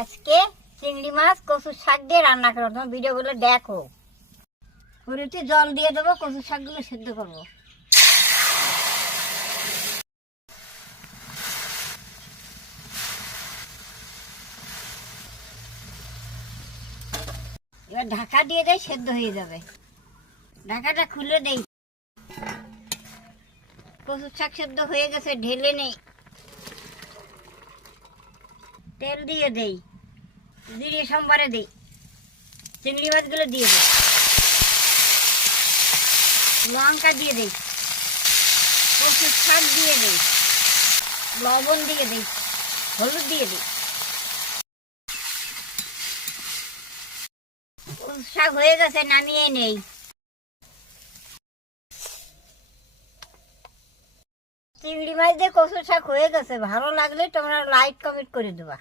আজকে চিংড়ি মাছ কচুর শাক দিয়ে রান্না করবো। তোমার ভিডিওগুলো দেখো। পুরোটি জল দিয়ে দেবো, কচুর শাকগুলো সেদ্ধ করবো। এবার ঢাকা দিয়ে দেয়, সেদ্ধ হয়ে যাবে। ঢাকাটা খুলে দেই। কচুর শাক সেদ্ধ হয়ে গেছে, ঢেলে নেই। তেল দিয়ে দেই, জিরে সোমবারে দিই, চিংড়ি মাছগুলো দিয়ে দিই, লঙ্কা দিয়ে দিই, কচুর শাক দিয়ে দিই, লবণ দিয়ে দিই, হলুদ দিয়ে দিই। কচুর শাক হয়ে গেছে, নামিয়ে নেই। চিংড়ি মাছ দিয়ে কচুর শাক হয়ে গেছে। ভালো লাগলে তোমরা লাইক কমেন্ট করে দেবা।